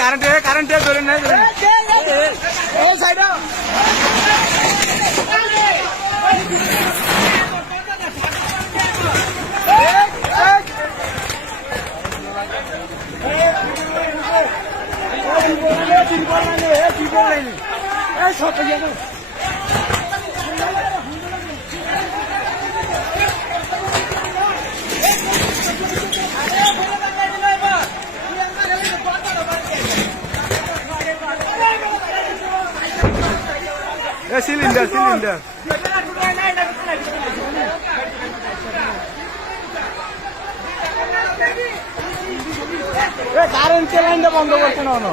Current current ধরে নাই ধরে সিলিন্ডার সিলিন্ডার কারেন্ট লাইনটা বন্ধ করছে না।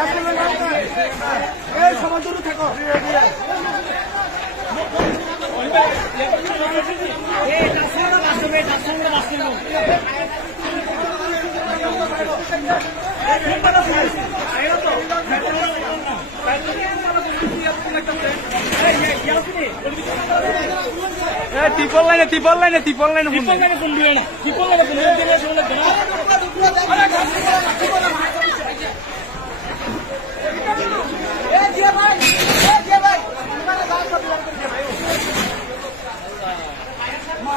আল্লাহ বিল্ডিংটা লাগতেছে বিল্ডিংটা ত্রিপল লাইনে ত্রিপল লাইনে ত্রিপল লাইনে ফোন দে।